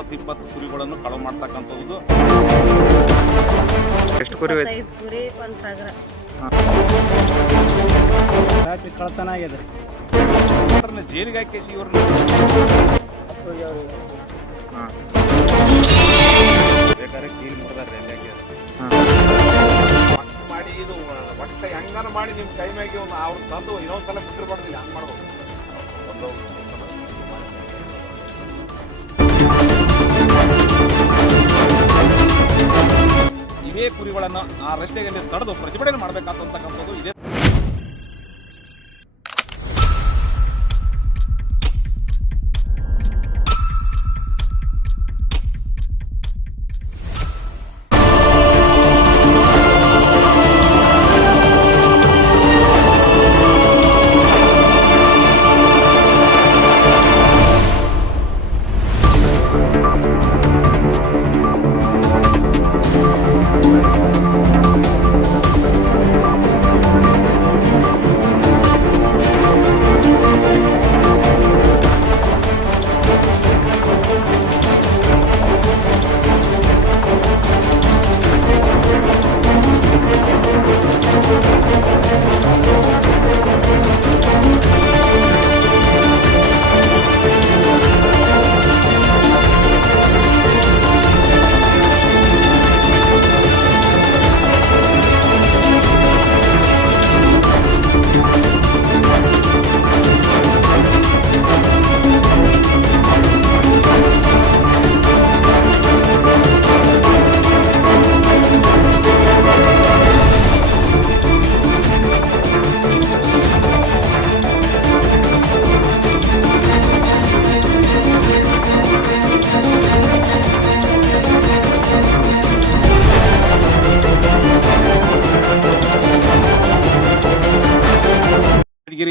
10-20 ಕುರಿಗಳನ್ನು ಕಳವು ಮಾಡ್ತಕ್ಕಂಥದ್ದು. ಎಷ್ಟು ಕುರಿ ಹೋಯ್ತು? 25 ಕುರಿ 1,000. ರಾತ್ರಿ ಕಳ್ತನ ಆಗಿದೆ. ಜೈಲಿಗೆ ಹಾಕಿಸಿ ಇವ್ರನ್ನ ಬೇಕಾದ್ರೆ ಕೀಲ್ ಮುರಿದಾರೆ ಮಾಡಿ ಇದು ಒಟ್ಟ ಹೆಂಗಾನ ಮಾಡಿ ನಿಮ್ಮ ಕೈ ಮ್ಯಾಗೆ ಅವ್ರು ತಂದು ಇನ್ನೊಂದ್ಸಲ ಬಿಟ್ಟಿರ್ಬಾರ್ದಿಲ್ಲ, ಹಂಗೆ ಮಾಡ್ಬೋದು. ಇವೇ ಕುರಿಗಳನ್ನು ಆ ರಸ್ತೆಯಲ್ಲಿ ತಡೆದು ಪ್ರತಿಭಟನೆ ಮಾಡಬೇಕಾದಂತಕ್ಕಂಥದ್ದು ಇದೆ.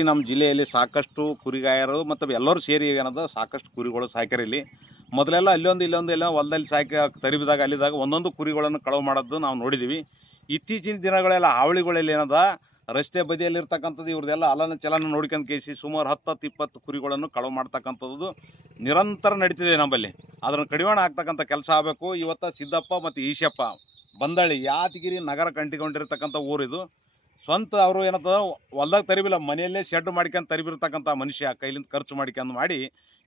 ನಮ್ಮ ಜಿಲ್ಲೆಯಲ್ಲಿ ಸಾಕಷ್ಟು ಕುರಿಗಾಯರು ಮತ್ತು ಎಲ್ಲರೂ ಸೇರಿ ಏನದ ಸಾಕಷ್ಟು ಕುರಿಗಳು ಸಾಕ್ಯಾರ. ಇಲ್ಲಿ ಮೊದಲೆಲ್ಲ ಇಲ್ಲೊಂದು ಎಲ್ಲ ಹೊಲದಲ್ಲಿ ಸಾಕಿ ತರಿಬಿದಾಗ ಅಲ್ಲಿದಾಗ ಒಂದೊಂದು ಕುರಿಗಳನ್ನು ಕಳವು ಮಾಡೋದು ನಾವು ನೋಡಿದ್ದೀವಿ. ಇತ್ತೀಚಿನ ದಿನಗಳೆಲ್ಲ ಹಾವಳಿಗಳಲ್ಲಿ ಏನದ ರಸ್ತೆ ಬದಿಯಲ್ಲಿರ್ತಕ್ಕಂಥದ್ದು ಇವ್ರದ್ದೆಲ್ಲ ಅಲನ ಚಲನ ನೋಡ್ಕೊಂಡು ಕೇಸಿ ಸುಮಾರು 10-20 ಕುರಿಗಳನ್ನು ಕಳವು ಮಾಡ್ತಕ್ಕಂಥದ್ದು ನಿರಂತರ ನಡೀತಿದೆ ನಮ್ಮಲ್ಲಿ. ಅದನ್ನು ಕಡಿವಾಣ ಆಗ್ತಕ್ಕಂಥ ಕೆಲಸ ಆಗಬೇಕು. ಇವತ್ತು ಸಿದ್ದಪ್ಪ ಮತ್ತು ಈಶಪ್ಪ ಬಂದಳ್ಳಿ ಯಾದಗಿರಿ ನಗರ ಕಂಟಿಕೊಂಡಿರ್ತಕ್ಕಂಥ ಊರಿದು. ಸ್ವಂತ ಅವರು ಏನಂತದ ಹೊಲ್ದಾಗ ತರಿಬಿಲ್ಲ, ಮನೆಯಲ್ಲೇ ಶೆಡ್ ಮಾಡ್ಕೊಂಡು ತರಿಬಿರ್ತಕ್ಕಂಥ ಮನುಷ್ಯ ಕೈಲಿಂದ ಖರ್ಚು ಮಾಡ್ಕೊಂಡು ಮಾಡಿ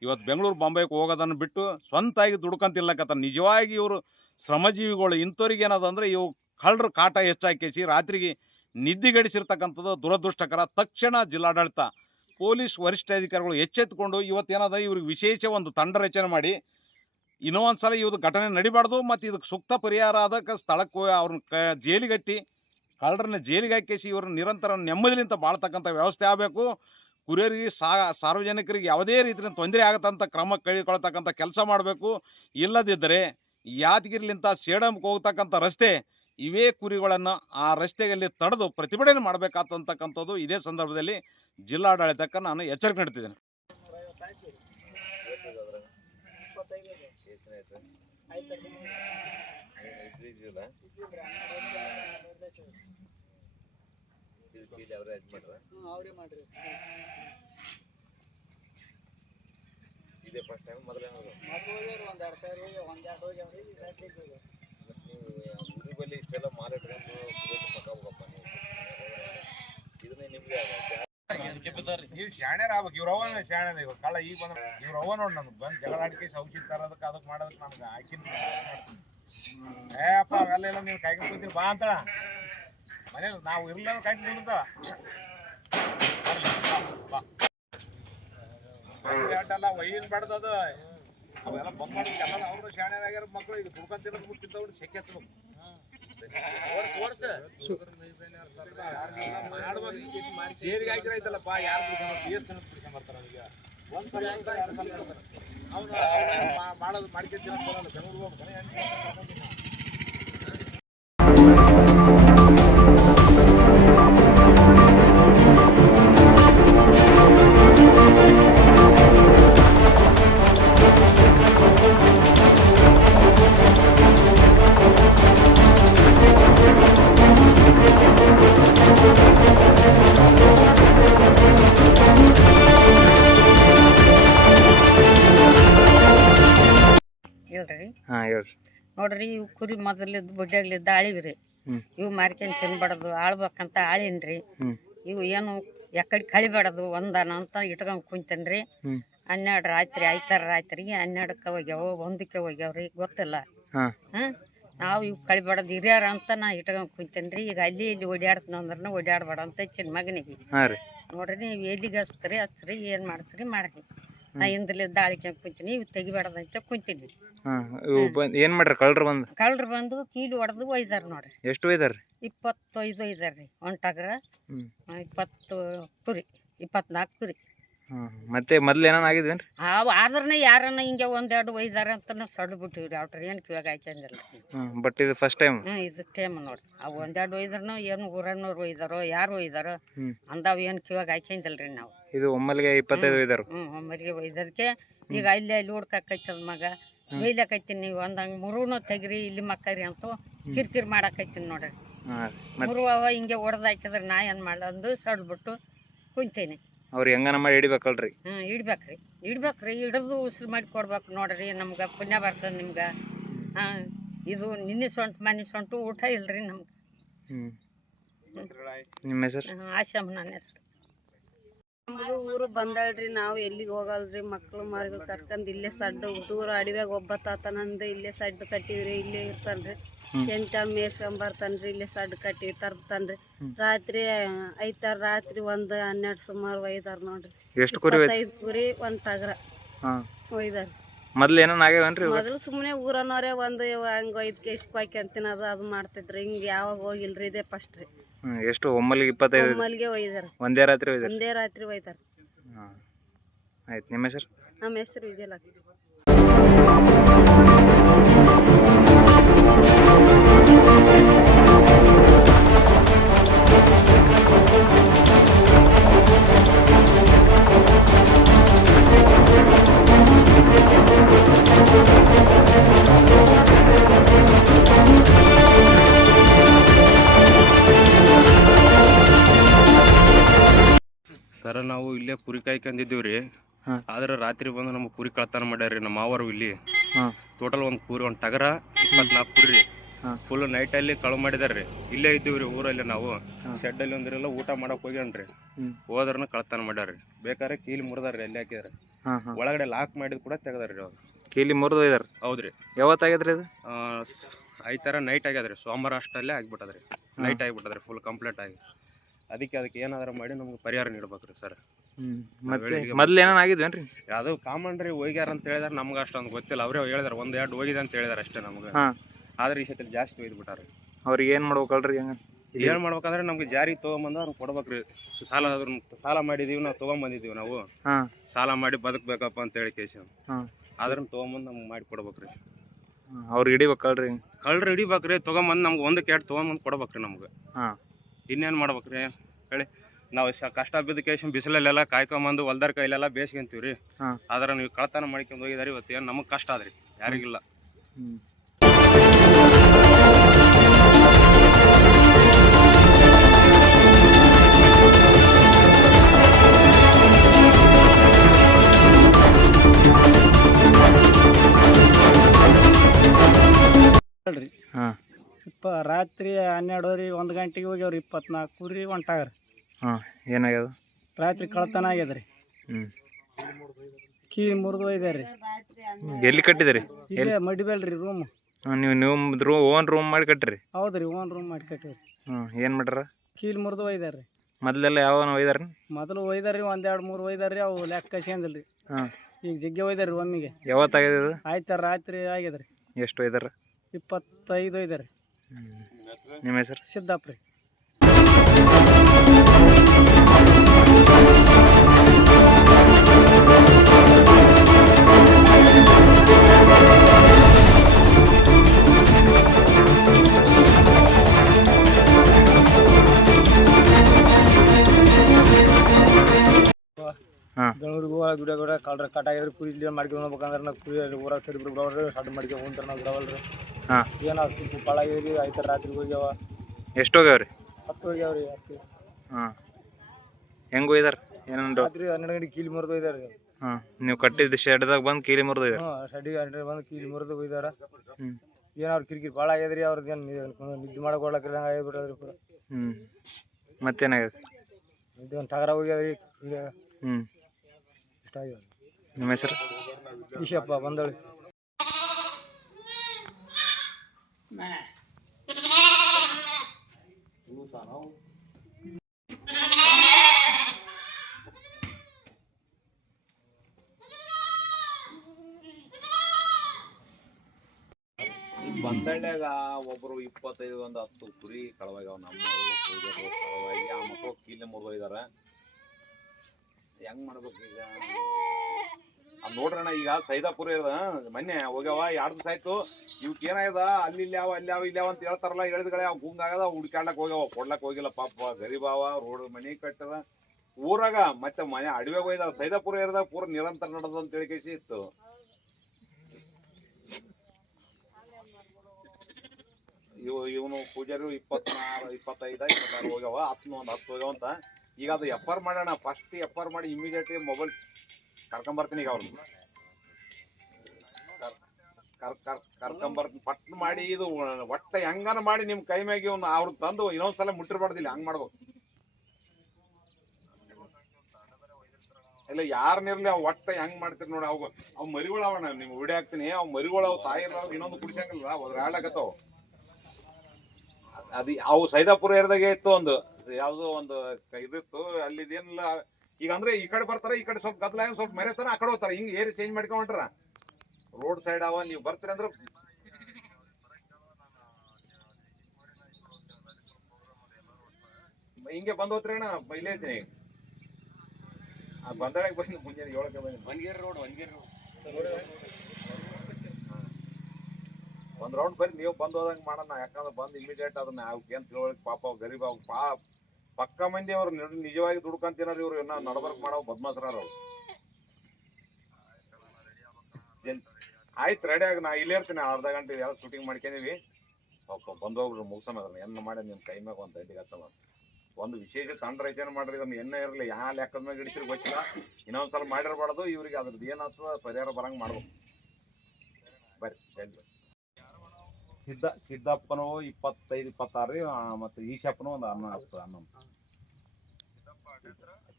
ಇವತ್ತು ಬೆಂಗಳೂರು ಬಾಂಬೆಗೆ ಹೋಗೋದನ್ನು ಬಿಟ್ಟು ಸ್ವಂತಾಗಿ ದುಡ್ಕೊಂತಿಲ್ಲಕತ್ತ. ನಿಜವಾಗಿ ಇವರು ಶ್ರಮಜೀವಿಗಳು. ಇಂಥವ್ರಿಗೆ ಏನದಂದ್ರೆ ಇವು ಕಳ್ಳರ ಕಾಟ ಹೆಚ್ಚಾಕೇಸಿ ರಾತ್ರಿಗೆ ನಿದ್ದೆಗಡಿಸಿರ್ತಕ್ಕಂಥದ್ದು ದುರದೃಷ್ಟಕರ. ತಕ್ಷಣ ಜಿಲ್ಲಾಡಳಿತ ಪೊಲೀಸ್ ವರಿಷ್ಠಾಧಿಕಾರಿಗಳು ಎಚ್ಚೆತ್ತುಕೊಂಡು ಇವತ್ತೇನದ ಇವ್ರಿಗೆ ವಿಶೇಷ ಒಂದು ತಂಡ ರಚನೆ ಮಾಡಿ ಇನ್ನೊಂದ್ಸಲ ಇವ್ದು ಘಟನೆ ನಡಿಬಾರ್ದು ಮತ್ತು ಇದಕ್ಕೆ ಸೂಕ್ತ ಪರಿಹಾರ ಅದಕ್ಕೆ ಸ್ಥಳಕ್ಕೆ ಅವ್ರನ್ನ ಜೈಲಿಗಟ್ಟಿ ಕಳ್ಳರನ್ನ ಜೈಲಿಗೆ ಹಾಕಿಸಿ ಇವ್ರನ್ನ ನಿರಂತರ ನೆಮ್ಮದಿಲಿಂದ ಬಾಳ್ತಕ್ಕಂಥ ವ್ಯವಸ್ಥೆ ಆಗಬೇಕು. ಕುರಿಯರಿಗೆ ಸಾರ್ವಜನಿಕರಿಗೆ ಯಾವುದೇ ರೀತಿಯ ತೊಂದರೆ ಆಗತ್ತಂಥ ಕ್ರಮ ಕೈಗೊಳ್ತಕ್ಕಂಥ ಕೆಲಸ ಮಾಡಬೇಕು. ಇಲ್ಲದಿದ್ದರೆ ಯಾದಗಿರಿಲಿಂದ ಸೇಡಂಗೆ ಹೋಗ್ತಕ್ಕಂಥ ರಸ್ತೆ ಇವೇ ಕುರಿಗಳನ್ನು ಆ ರಸ್ತೆಯಲ್ಲಿ ತಡೆದು ಪ್ರತಿಭಟನೆ ಮಾಡಬೇಕಾದಂತಕ್ಕಂಥದ್ದು ಇದೇ ಸಂದರ್ಭದಲ್ಲಿ ಜಿಲ್ಲಾಡಳಿತಕ್ಕೆ ನಾನು ಎಚ್ಚರಿಕೆ ನೀಡ್ತಿದ್ದೇನೆ. ಇದೇ ಫಸ್ಟ್ ಟೈಮ್ ಮೊದಲೇ ಊರಿ ಬಲ್ಲಿ ಇಷ್ಟೆಲ್ಲ ಮಾಲ್ ಇಟ್ಕೊಂಡು ಪಕ್ಕ ಹೋಗಪ್ಪ ನೀವು. ಇದನ್ನೇ ನಿಮ್ಗೆ ನೀವು ಶಾಣ್ಯಾರ ಆಗ್ಬೇಕು. ಇವ್ರ ಅವನ ಶಾಣ್ಯಾರ. ಇವ್ರ ಕಳ್ಳ ಈಗ ಬಂದ ಇವ್ರ ಅವ ನೋಡಿ ನಮ್ಗೆ ಬಂದು ಜಗಳ ಆಡ್ಕಿ ಔಷಧಿ ತರೋದಕ್ಕೆ ಅದಕ್ಕೆ ಮಾಡೋದಕ್ಕೆ ನಮ್ಗೆ ಹಾಕಿನ ಅಪ್ಪ ಅಲ್ಲೆಲ್ಲ ನೀವು ಕಾಯ್ಕೊಂಡು ಕೂತೀರಿ ಬಾ ಅಂತಳ ಮನೇಲಿ ನಾವು ಇರಲ್ಲ ಕಾಯ್ಕೊಂಡು ಆಟಲ್ಲ ವೈನ್ ಬಡ್ದದ ಅವೆಲ್ಲ ಬಂದ್ ಮಾಡಿ ಎಲ್ಲ ಅವರು ಶಾಣ್ಯಾರ ಮಕ್ಕಳು ಈಗ ದುಡ್ಕೊಂತಿರೋದು ಮುಟ್ಟಿದ್ದವ್ರು ಸೆಕೆ ಹತ್ಬೇಕು. ಜೇರಿಗೆ ಹಾಕಿರ ಐತಲ್ಲಪ್ಪ ಯಾರು ಬರ್ತಾರ ಈಗ ಒಂದ್ಸಲ ಅವ್ನು ಮಾಡೋದು ಮಾಡ್ಕೊಂತೀನಿ ಬೆಂಗಳೂರು ಹೋಗ್ತಾನೆ. ಹೇಳ್ರಿ. ನೋಡ್ರಿ ಇವು ಕುರಿ ಮೊದಲಿದ್ದು ಬುಡ್ಯಾಗ್ಲಿದ್ದ ಆಳಿವ್ರಿ. ಇವು ಮಾರ್ಕೊಂಡ್ ತಿನ್ಬಾರ್ದು ಆಳ್ಬೇಕಂತ ಆಳಿನ್ರಿ. ಇವು ಏನು ಎಕಡೆ ಕಳಿಬಾರ್ದು ಒಂದನ ಅಂತ ಇಟ್ಕೊಂಡ್ ಕುಂತೇನ್ರಿ. 12 ರಾತ್ರಿ ಆಯ್ತಾರ ರಾತ್ರಿಗೆ 12ಕ್ಕೆ ಹೋಗ್ಯಾವ 1ಕ್ಕೆ ಹೋಗ್ಯಾವ್ರಿ ಗೊತ್ತಿಲ್ಲ. ನಾವು ಇವು ಕಳಿಬಾರ್ದು ಹಿರಿಯರ ಅಂತ ನಾ ಇಟ್ಕೊಂಡ್ ಕುಂತೇನ್ರಿ. ಈಗ ಅಲ್ಲಿ ಇಲ್ಲಿ ಓಡಾಡ್ತನಂದ್ರೂ ಓಡಾಡ್ಬೇಡ ಅಂತ ಹೆಚ್ಚಿನ ಮಗನಿಗೆ. ನೋಡ್ರಿ ನೀವು ಎಲ್ಲಿಗೆ ಹಚ್ಚ್ರಿ ಏನ್ ಮಾಡ್ತೀರಿ ಮಾಡ್ರಿ. ನಾ ಹಿಂದಲಿದ್ದ ಆಳಿಕೊಂಡ್ ಕುಂತೀನಿ ಇವು ತೆಗಿಬಾರ್ದಂತ ಕುಂತೀನಿ. ಏನ್ ಮಾಡ್ರಿ ಕಳ್ರು ಬಂದು ಕೀಲು ಹೊಡೆದು ಒಯ್ದಾರ ನೋಡ್ರಿ. ಎಷ್ಟು ಒಯ್ದಾರ್ರಿ? 25 ಒಯ್ದಾರ್ರಿ. ಒಂಟಾಗ್ರ 20 ಕುರಿ 24 ಕುರಿ. ಮತ್ತೆ ಮೊದ್ಲು ಏನಾನ ಆಗಿದ್ವೇನ್ರಿ? ಆದ್ರನೇ ಯಾರನ್ನ ಹಿಂಗೆ 1-2 ಒಯ್ದಾರ ಅಂತ ಸಡ್ಡು ಬಿಟ್ಟಿವ್ರಿ. ಅವ್ರ ಏನ್ ಕಿವಾಗ ಹಾಕ್ಯಂದಿಲ್ಲ. ಬಟ್ ಇದು ಫಸ್ಟ್ ಟೈಮ್. ಇದು ಟೈಮ್ ನೋಡ್ರಿ. ಅವು 1-2 ಒಯ್ದಾರನು ಏನು ಊರನ್ನೋರು ಒಯ್ದಾರೋ ಯಾರು ಒಯ್ದಾರೋ ಅಂದಾವ್ ಏನ್ ಕಿವಾಗ ಹಾಕ್ಯಂದಿಲ್ರಿ ನಾವು. ಇದು ಒಮ್ಮಲ್ಗೆ 25 ಒಯ್ದಾರ. ಒಮ್ಮಲಿಗೆ ಒಯ್ದದಕ್ಕೆ ಈಗ ಅಲ್ಲಿ ಹುಡ್ಕಾಕೈತದ ಮಗ ಬೈಲಕೈತೀನಿ. ನೀವು ಒಂದಂಗೆ ಮುರುನು ತೆಗ್ರಿ ಇಲ್ಲಿ ಮಕ್ಕರಿ ಅಂತ ಕಿರ್ಕಿರ್ ಮಾಡಾಕೈತೀನಿ ನೋಡ್ರಿ. ಮುರು ಅವ ಹಿಂಗೆ ಹೊಡೆದು ಹಾಕಿದ್ರೆ ನಾ ಏನ್ ಮಾಡ್ಲಂದು ಸಡ್ ಬಿಟ್ಟು ಕುಂತೀನಿ. ಅವ್ರು ಹೆಂಗನ ಮಾಡಿ ಹಿಡಿಬೇಕಲ್ರಿ? ಇಡ್ಬೇಕ್ರಿ ಹಿಡಿದು ಉಸಿರು ಮಾಡಿ ಕೊಡ್ಬೇಕು ನೋಡ್ರಿ. ನಮ್ಗೆ ಪುಣ್ಯ ಬರ್ತದೆ ನಿಮ್ಗೆ. ಇದು ನಿನ್ನೆ ಸೊಂಟು ಮನೆ ಸೊಂಟು ಊಟ ಇಲ್ರಿ ನಮ್ಗೆ. ನಿಮ್ಮ ಹೆಸರು? ಆಶಾಮ್ ನನ್ನ ಹೆಸರು. ನಮ್ದು ಊರು ಬಂದಾಳ್ರಿ. ನಾವು ಎಲ್ಲಿಗೆ ಹೋಗಲ್ರಿ. ಮಕ್ಳು ಮಾರಿಗಳು ಕರ್ಕೊಂಡ್ ಇಲ್ಲೇ ಸಡ್ಡು ದೂರ ಅಡವ್ಯಾಗ ಒಬ್ಬ ತಾತನಂದು ಇಲ್ಲೇ ಸಡ್ಡು ಕಟ್ಟಿವ್ರಿ. ಇಲ್ಲೇ ಇರ್ತಾನ್ರಿ. ಚೆಂಚ ಮೇಯ್ಸ್ಕೊಂಬರ್ತಾನ್ರಿ. ಇಲ್ಲೇ ಸಡ್ಡು ಕಟ್ಟಿ ತರ್ತಾನ್ರಿ. ರಾತ್ರಿ ಐತಾರ ರಾತ್ರಿ 1-12 ಸುಮಾರು ಒಯ್ದಾರ ನೋಡ್ರಿ. ಎಷ್ಟು ಕುರಿ? 25 ಕುರಿ 1 ಟಗರ ಒಯ್ದಾರ. ಮೊದ್ಲು ಏನಾನ ಆಗ್ಯಾವೇನ್ರಿ? ಮೊದಲು ಸುಮ್ಮನೆ ಊರನ್ನೋರೇ ಒಂದು ಹಂಗ 5 ಕೇಸ್ ಹಾಕಿ ತಿನ್ನೋದು ಅದು ಮಾಡ್ತಿದ್ರಿ. ಹಿಂಗೆ ಯಾವಾಗ ಹೋಗಿಲ್ರಿ. ಇದೇ ಫಸ್ಟ್ ರೀ. ಎಷ್ಟು ಒಮ್ಮಲಿಗೆ 25? ಒಮ್ಮಲಿಗೆ ಒಯ್ದಾರ. ಒಂದೇ ರಾತ್ರಿ ಒಯ್ದಾರ? ಒಂದೇ ರಾತ್ರಿ ಒಯ್ದಾರ. ಆಯ್ತು. ನಿಮ್ಮ ಹೆಸರು? ನಮ್ಮ ಹೆಸರು ವಿಜಯಲಕ್ಷ್ಮಿ. ಸರ ನಾವು ಇಲ್ಲೇ ಕುರಿ ಕಾಯ್ಕೊಂಡಿದ್ದೀವಿ ರೀ. ಆದ್ರೆ ರಾತ್ರಿ ಬಂದು ನಮ್ಗೆ ಕುರಿ ಕಳ್ತನ ಮಾಡ್ಯಾರ ನಮ್ಮ ಮಾವರು. ಇಲ್ಲಿ ಟೋಟಲ್ ಒಂದು ಕುರಿ 1 ಟಗರ 24 ಕುರಿ ರೀ. ಫುಲ್ ನೈಟಲ್ಲಿ ಕಳು ಮಾಡಿದಾರ್ರಿ. ಇಲ್ಲೇ ಇದ್ದೀವ್ರಿ ಊರಲ್ಲಿ. ನಾವು ಶೆಡ್ಡಲ್ಲಿ ಒಂದಿರಲ್ಲ ಊಟ ಮಾಡಕ್ ಹೋಗ್ಯಾನ್ರಿ. ಹೋದ್ರನ ಕಳ್ತನ ಮಾಡ್ಯಾರ್ರಿ. ಬೇಕಾದ್ರೆ ಕೀಲಿ ಮುರಿದಾರ್ರಿ. ಅಲ್ಲಿ ಹಾಕಿದಾರೆ ಒಳಗಡೆ ಲಾಕ್ ಮಾಡಿದ್ ಕೂಡ ತೆಗದಾರ್ರಿ ಅವ್ರು. ಕೀಲಿ ಮುರಿದು ಒಯ್ದಾರ? ಹೌದ್ರಿ. ಯಾವತ್ತಾಗ್ಯದ್ರಿ ಇದು? ಐತರ ನೈಟ್ ಆಗ್ಯದ್ರಿ. ಸೋಮವಾರ ಅಷ್ಟಲ್ಲೇ ಆಗ್ಬಿಟ್ಟದ್ರಿ. ನೈಟ್ ಆಗಿಬಿಟ್ಟದ್ರಿ ಫುಲ್ ಕಂಪ್ಲೀಟ್ ಆಗಿ. ಅದಕ್ಕೆ ಏನಾದ್ರು ಮಾಡಿ ನಮ್ಗೆ ಪರಿಹಾರ ನೀಡ್ಬೇಕ್ರಿ ಸರ್. ಮೊದ್ಲು ಏನಾನ ಆಗಿದ್ವೇನ್ರಿ? ಅದು ಕಾಮನ್ ರೀ. ಹೋಗ್ಯಾರ ಅಂತ ಹೇಳಿದಾರೆ. ನಮ್ಗೆ ಅಷ್ಟೊಂದು ಗೊತ್ತಿಲ್ಲ. ಅವರೇ ಹೇಳಿದಾರೆ 1-2 ಹೋಗಿದೆ ಅಂತ ಹೇಳಿದಾರೆ ಅಷ್ಟೇ ನಮ್ಗೆ. ಆದ್ರೆ ಈ ಸತಿ ಜಾಸ್ತಿ ಒಯ್ದ್ಬಿಟ್ಟಾರೆ. ಅವ್ರಿಗೆ ಏನ್ ಮಾಡ್ಬೇಕಲ್ರಿ? ಏನ್ ಮಾಡ್ಬೇಕಂದ್ರೆ ನಮ್ಗೆ ಜಾರಿಗೆ ತೊಗೊಂಬಂದು ಅವ್ರಿಗೆ ಕೊಡ್ಬೇಕ್ರಿ. ಸಾಲ ಮಾಡಿದೀವಿ ನಾವು, ತೊಗೊಂಬಂದಿದೀವಿ ನಾವು. ಸಾಲ ಮಾಡಿ ಬದುಕ್ಬೇಕಪ್ಪ ಅಂತ ಹೇಳಿ ಕೇಸಿ ಅದ್ರನ್ನ ತೊಗೊಂಬಂದು ನಮ್ಗೆ ಮಾಡಿ ಕೊಡ್ಬೇಕ್ರಿ. ಅವ್ರಿಗೆ ಹಿಡಿಬೇಕಲ್ರಿ? ಕಳ್ರು ಹಿಡಿಬೇಕ್ರಿ. ತೊಗೊಂಬಂದು ನಮ್ಗೆ 1 ಕ್ಯಾಟ್ ತೊಗೊಂಬಂದು ಕೊಡ್ಬೇಕ್ರಿ ನಮ್ಗೆ. ಇನ್ನೇನು ಮಾಡ್ಬೇಕ್ರಿ ಹೇಳಿ. ನಾವು ಕಷ್ಟ ಬಿದ್ದ ಕೇಶ ಬಿಸಿಲಲ್ಲೆಲ್ಲ ಕಾಯ್ಕೊಂಬಂದು ಹೊಲ್ದಾರ ಕೈಲೆಲ್ಲ ಬೇಸ್ಕೊಂತೀವಿ ರೀ. ಆದ್ರೆ ನೀವು ಕಳ್ತನ ಮಾಡ್ಕೊಂಡು ಹೋಗಿದಾರೆ. ಇವತ್ತು ಏನು ನಮಗೆ ಕಷ್ಟ ಆದ್ರಿ, ಯಾರಿಗಿಲ್ಲ. ರಾತ್ರಿ 12 1 ಗಂಟೆಗೆ ಹೋಗ್ಯಾವ್ರಿ. 24 ಕುರಿ 1 ಟಗರ. ಏನಾಗ್ಯದ? ರಾತ್ರಿ ಕಳ್ತನ ಆಗ್ಯದ್ರಿ. ಕೀ ಮುರಿದು ಒಯ್ದಾರ್ರಿ. ಎಲ್ಲಿ ಕಟ್ಟಿದ್ರಿ? ಇಲ್ಲೇ ಮಡಿಬೇಲ್ರಿ ರೂಮ್. ನೀವು ಓನ್ ರೂಮ್ ಮಾಡಿ ಕಟ್ಟಿರಿ? ಹೌದ್ರಿ, ಓನ್ ರೂಮ್ ಮಾಡಿ ಕಟ್ಟಿವ್ರಿ. ಏನ್ ಮಾಡ್ಯಾರ? ಕೀಲ್ ಮುರಿದು ಒಯ್ದಾರ್ರಿ. ಮೊದ್ಲೆಲ್ಲ ಯಾವ ಒಯ್ದಾರ? ಮೊದಲು ಒಯ್ದಾರ್ರಿ 1-2-3 ಒಯ್ದಾರ್ರಿ. ಅವು ಲೆಕ್ಕ ಕಸಿಯಂದಿಲ್ರಿ. ಈಗ ಜಗ್ಗೆ ಒಯ್ದಾರ್ರಿ ಒಮ್ಮಿಗೆ. ಯಾವತ್ತಾಗ್ಯದ? ಆಯ್ತಾರ ರಾತ್ರಿ ಆಗ್ಯದ್ರಿ. ಎಷ್ಟು ಒಯ್ದಾರ? 25 ಒಯ್ದಾರ್ರಿ. ನಿಮ್ಮ ಹೆಸರು? ಸಿದ್ದಪ್ಪ ರೀ. ಬೆಂಗಳೂರಿಗೆ ಹೋಗಿ ದುಡಿಯೋದ ಕಳ್ರ ಕಟ್ ಆಗಿದ್ರೆ ಕುರಿ ಇಲ್ಲಿ ಮಾಡ್ಕೊಂಡು ಹೋಗ್ಬೇಕಂದ್ರೆ ನಾವು ಕುರಿ ಊರಾಗ ತರಿಬಿಟ್ಟು ಬಿಡೋಲ್ರಿ. ಸಡ್ ಮಾಡ್ಕೊಂಡು ಹೋಗ್ತಾರೆ ನಾವು ಬಿಡವಲ್ರಿ. ಏನಾಗ್ತಿತ್ತು ಪಾಳಾಗಿದ್ರಿ. ಆಯ್ತಾರ ರಾತ್ರಿಗೆ ಹೋಗ್ಯಾವ. ಎಷ್ಟು ಹೋಗ್ಯಾವ್ರಿ? 10 ಹೋಗ್ಯಾವ್ರಿ. 10. ಹೆಂಗ್ ಹೋಯ್ದಾರ? ಏನಂದ್ರೆ ರಾತ್ರಿ 12 ಗಂಟೆ ಕೀಲಿ ಮುರಿದು ಹೋಯ್ದಾರ್ರಿ. ಹಾಂ ನೀವು ಕಟ್ಟಿದ ಶೆಡ್ದಾಗ ಬಂದು ಕೀಲಿ ಮುರಿದು ಹ್ಞೂ ಶೆಡ್ಡಿಗೆ ಅಂಡ್ರಿ ಬಂದು ಕೀಲಿ ಮುರಿದು ಒಯ್ದಾರ. ಹ್ಞೂ ಏನು ಅವ್ರ ಕಿರಿಕಿರಿ ಭಾಳ ಆಗ್ಯದ್ರಿ. ಅವ್ರದ್ದು ಏನು ನಿದ್ದೆ ಮಾಡಕ್ಕೆ ಕೊಡ್ಲಕ್ಕಿಲ್ಲ ಆಗ್ಬಿಟ್ರದ್ರಿ ಪೂರ. ಹ್ಞೂ ಮತ್ತೇನಾಗೈತೆ? ನಿದ್ದೆ ಒಂದು ಟಗರ ಹೋಗ್ಯದ್ರಿ. ಈಗ ಹ್ಞೂ ಇಷ್ಟ ಆಗ್ಯದ. ನಿಮ್ಮ ಹೆಸರು? ಈಶಪ್ಪ ಬಂದಳಿ. ಬಂದಳ್ಳ್ಯಾಗ ಒಬ್ರು 25 ಒಂದು 10 ಕುರಿ ಕಳವಾಗ್ಯಾವ. ನಮ್ಮವರು ಪೂಜೆಗಳು ಕಳವಾಗಿ ಆ ಮಕ್ಕಳು ಕೀಲೆ ಮುರಿದೋಗಿದಾರ. ಹೆಂಗ್ ಮಾಡ್ಬೇಕು ಈಗ? ಅದ್ ನೋಡ್ರಣ್ಣ, ಈಗ ಸೈದಾಪುರ ಇರದ ಮೊನ್ನೆ ಹೋಗ್ಯಾವ 2 ದಿವಸ ಆಯ್ತು. ಇವಕ್ಕೆ ಏನಾಗ್ಯದ, ಅಲ್ಲಿ ಇಲ್ಲಾವ ಅಂತ ಹೇಳ್ತಾರಲ್ಲ, ಹೇಳಿದ್ಗಳೇ ಅವ್ ಗುಂಗಾಗದ ಹುಡ್ಕ್ಯಾಡ್ಲಕ್ ಹೋಗ್ಯಾವ. ಕೊಡ್ಲಕ್ ಹೋಗಿಲ್ಲ ಪಾಪ, ಗರೀಬಾವ. ರೋಡ್ ಮನಿ ಕಟ್ಟದ ಊರಾಗ, ಮತ್ತೆ ಮನೆ ಅಡವೆಗೆ ಹೋಯ್ದಾರ. ಸೈದಾಪುರ ಇರದ ಪೂರ ನಿರಂತರ ನಡೆದ ಅಂತ ಹೇಳಿಕೇಸಿ ಇತ್ತು. ಇವನು ಪೂಜಾರಿ 24, 25, 26 ಹೋಗ್ಯಾವ. 10 ಹೋಗ್ಯಾವ ಅಂತ. ಈಗ ಅದು ಎಫ್.ಆರ್ ಮಾಡೋಣ. ಫಸ್ಟ್ ಎಫ್.ಆರ್ ಮಾಡಿ ಇಮಿಡಿಯೇಟ್ ಮೊಬೈಲ್ ಕರ್ಕೊಂಬರ್ತೀನಿ. ಈಗ ಅವ್ರನ್ನ ಕರ್ಕೊಂಬರ್ತೀನಿ ಪಟ್ನ ಮಾಡಿ. ಇದು ಒಟ್ಟ ಹೆಂಗನ ಮಾಡಿ ನಿಮ್ ಕೈ ಮ್ಯಾಗ ಇವ್ನು ಅವ್ರು ತಂದು ಇನ್ನೊಂದ್ಸಲ ಮುಟ್ಟಿರ್ಬಾರ್ದಿಲ್ಲ. ಹಂಗ್ ಮಾಡ್ಬೇಕು. ಇಲ್ಲ ಯಾರನ್ನಿರ್ಲಿ ಅವ್ ಒಟ್ಟ ಹೆಂಗ್ ಮಾಡ್ತೀರಿ ನೋಡಿ. ಅವ್ ಮರಿಗಳು ಅವಣ್ಣ, ನಿಮ್ ವಿಡಿಯೋ ಹಾಕ್ತೀನಿ. ಅವ್ ಮರಿಗಳು ಅವ್ ತಾಯಿ ಇನ್ನೊಂದು ಕುಡಿಸಂಗಿಲ್ಲ, ಅದ್ರ ಹಾಳಾಗತ್ತವ. ಅವು ಸೈದಾಪುರ ಏರಿಯಾದಾಗೆ ಇತ್ತು ಒಂದು, ಯಾವ್ದೋ ಒಂದು ಇದಿತ್ತು. ಅಲ್ಲಿ ಇದೇನಿಲ್ಲ. ಈಗ ಅಂದ್ರೆ ಈ ಕಡೆ ಬರ್ತಾರ, ಈ ಕಡೆ ಸ್ವಲ್ಪ ಗದ್ದಲ ಸ್ವಲ್ಪ ಮೆರೆತಾರ, ಆ ಕಡೆ ಹೋಗ್ತಾರ. ಹಿಂಗ್ ಏರಿ ಚೇಂಜ್ ಮಾಡ್ಕೊಂಡ್ರ ರೋಡ್ ಸೈಡ್ ಅವ. ನೀವು ಬರ್ತೀರಿ ಅಂದ್ರೆ ಹಿಂಗೆ ಬಂದ್ ಹೋತ್ರಿ ಅಣ್ಣ. ಇಲ್ಲೇ ಐತಿ ಬಂದಾಳಕ್ಕೆ ಬಂದು ಮುಂಜಾನೆ 7ಕ್ಕೆ ಬಂದಿ. ವನಗೇರಿ ರೋಡ್ ಒಂದ್ ರೌಂಡ್ ಬರ್ರಿ. ನೀವು ಬಂದ್ ಹೋದಂಗೆ ಮಾಡೋಣ. ಯಾಕಂದ್ರೆ ಬಂದು ಇಮಿಡಿಯೇಟ್ ಅದನ್ನ ಅವ್ಕೆ ಏನ್ ತಿಳುವಳಿಕೆ ಪಾಪ ಗರೀಬ್ ಅವ್ ಪಕ್ಕ ಮಂದಿ ಅವ್ರು ನಿಜವಾಗಿ ದುಡ್ಕೊಂತಿನಾರ. ಇವ್ರು ಇನ್ನ ನಡಬರ್ಕ್ ಮಾಡೋ ಬದ್ಮಾಸ್ರ ಅವ್ರು. ಆಯ್ತು ರೆಡಿ ಆಗಿ ನಾ ಇಲ್ಲೇ ಇರ್ತೀನಿ. ಅರ್ಧ ಗಂಟೆ ಯಾವ ಶೂಟಿಂಗ್ ಮಾಡ್ಕೊಂಡಿವಿ. ಪಾಪ ಬಂದೋಗ್ರಿ ಮುಗಿಸೋಣ. ಅದನ್ನ ಏನ್ ಮಾಡಿ ನಿಮ್ ಕೈ ಮ್ಯಾಗ ಒಂದು ದಂಡಿಗೆ ಹಚ್ಚ. ಒಂದು ವಿಶೇಷ ತಂಡ ರಚನೆ ಮಾಡ್ರಿ. ಇದನ್ನ ಎನ್ನ ಇರಲಿ, ಯಾವ ಲೆಕ್ಕದ ಮ್ಯಾಗ ಹಿಡಿತಿರಿ ಗೊತ್ತಿಲ್ಲ. ಇನ್ನೊಂದ್ಸಲ ಮಾಡಿರ್ಬಾರ್ದು. ಇವ್ರಿಗೆ ಅದ್ರದ್ದು ಏನಾಗ್ತದ ಪರಿಹಾರ ಬರಂಗ್ ಮಾಡ್ಬೇಕು. ಬರ್ರಿ ಜಲ್ದಿ. ಸಿದ್ದಪ್ಪನು 25, 26. ಮತ್ತೆ ಈಶಪ್ಪನು ಒಂದು 11.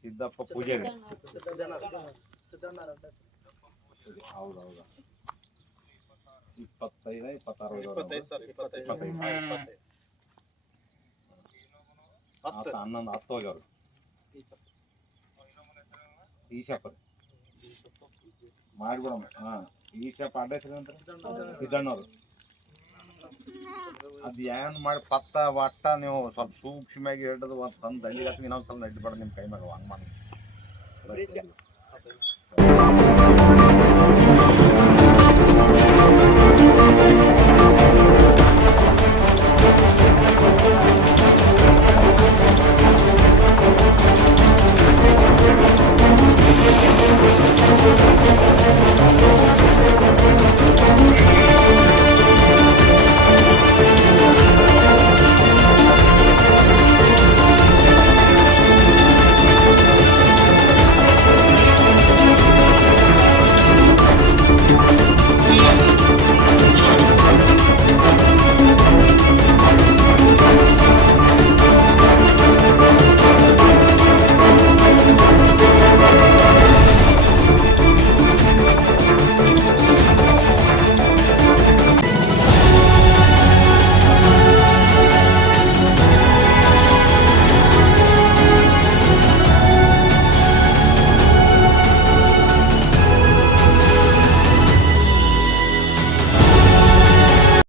ಸಿದ್ದಪ್ಪ ಪೂಜಾರಿ. ಹೌದೌದು. 25, 26. 11, 10 ಹೋಗ್ಯವ್ರು. ಈಶಪ್ಪ ಮಾಡ್ಬಿಡಮ್ಮ. ಈಶಪ್ಪ ಅಡ್ರೆಸ್ ಸಿದ್ದಣ್ಣವ್ರು. ಅದ್ ಏನ್ ಮಾಡಿ ಪತ್ತ ಒಟ್ಟ ನೀವು ಸ್ವಲ್ಪ ಸೂಕ್ಷ್ಮವಾಗಿ ಹಿಡಿದು ಒಂದು ತಂದು ದಂಡಿಗೆ ಇನ್ನೊಂದ್ಸಲ ನಡ್ಬೇಡ. ನಿಮ್ ಕೈ ಮ್ಯಾಗ ಹಂಗ್ ಮಾಡಿ.